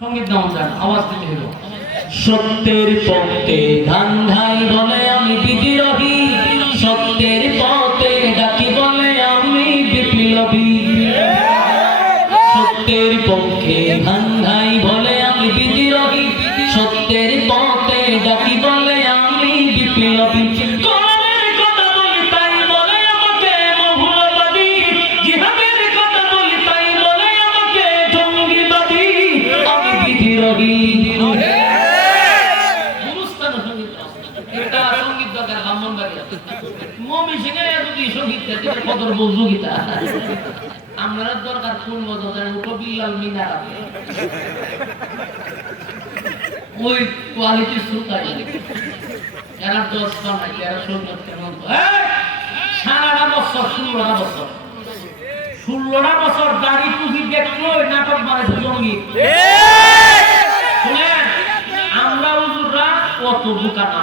সংগীত গান যান আওয়াজ দিতে হলো। সত্যের পথে ধান্ধাই বলে আমি বিদ্রোহী আমরা দরকার কোন বদলের মিনার। ওই কোয়ালিটি সুতাই এরা দশ বানাই কেমন সারাটা বছর ষোলোটা বছর। ষোলোটা বছর দাড়ি টুপি দেখল নাটক বানাইছে জঙ্গি আমরা হুজুররা কত বোকা না।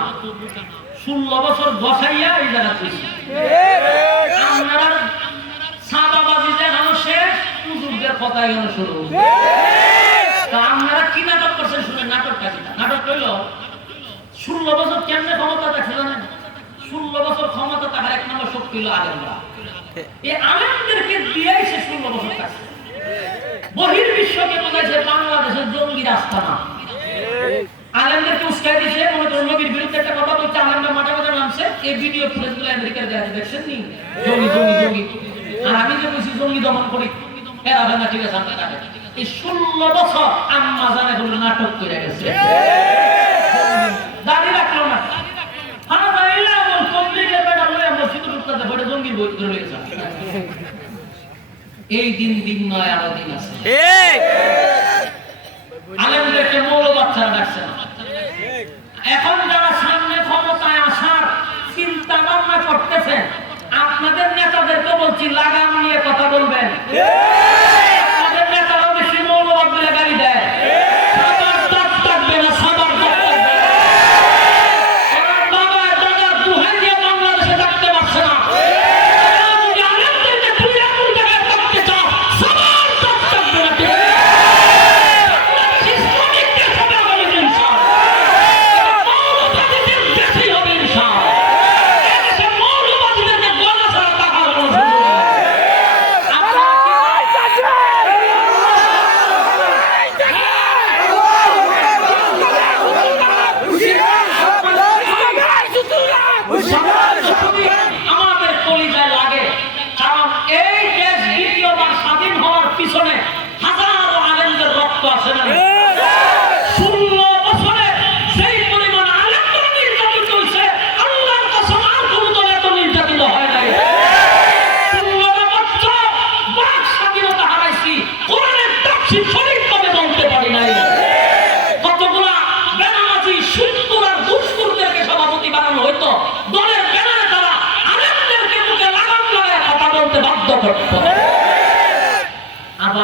ষোলো বছর বসাইয়া এই জায়গা নাটক বছর ক্ষমতা বছর ক্ষমতা শক্তি বছর থাকছে বহির বিশ্বকে বোঝাইছে বাংলাদেশের জঙ্গি রাস্তা না আলেমদেরকে উস্কাই দিছে মনে করুন নবীর বিরুদ্ধে একটা কথা বলছে আলেমরা মাঠে মাঠে নামছে এই ভিডিও ফুটেজগুলো আমেরিকার দেখাতে দেখছেন নি জঙ্গি জঙ্গি জঙ্গি আর আমি যে বলছি জঙ্গি দমন করি। এরা না ঠিক আছে আমরা এই ষোলো বছর আম্মা জানে হলো নাটক করে গেছে। দাড়ি রাখল না। হ্যাঁ বলে এই দিন দিন নয় আরও দিন আছে। আলেমদেরকে মৌল বাচ্চারা ডাকছে না। এখন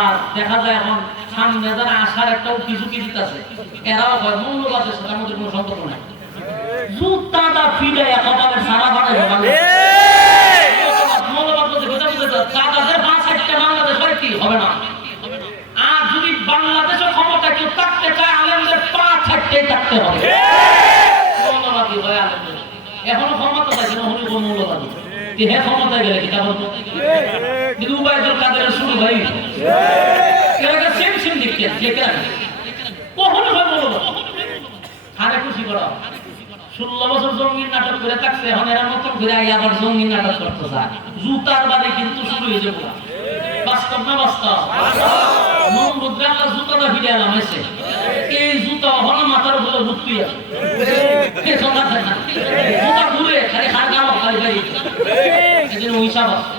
আবার দেখা যায় এখন সামনে যারা আসার একটা উকি ঝুঁকি দিতেছে এরাও হয় মৌলবাদের সাথে আমাদের কোনো সম্পর্ক নাই। জুতাটা ফিরে একেবারে সারা ভাড়া মৌলবাদ বলতে কথা বুঝতে চাঁদাদের পাঁচ একটা বাংলাদেশ হয় কি? হবে না। আর যদি বাংলাদেশের ক্ষমতা কেউ থাকতে চায় আলেমদের পা ছাড়তেই থাকতে হবে। মৌলবাদী হয় আলেমদের। এখনও ক্ষমতা থাকে না হলে মৌলবাদী হ্যাঁ ক্ষমতায় গেলে বলতো? কিন্তু উবায়দুল কাদের শুরু ভাই এরা সেম সেম দেখতে লেখে রাখে কখনো মৌলবাদ আরে খুশি করা। ষোলো বছর জঙ্গির নাটক করে থাকছে এখন এরা নতুন করে আগে আবার জঙ্গির নাটক করতে চায়। জুতার বাদে কিন্তু শুরু হয়ে যাব। বাস্তব না বাস্তব? মোহাম্মদ আল্লাহ জুতাটা ফিরে এলাম এসে এই জুতা হলো মাথার উপরে ভর্তি আছে। জুতা ঘুরে খালি খাড় গাও খালি এজন্য হিসাব আছে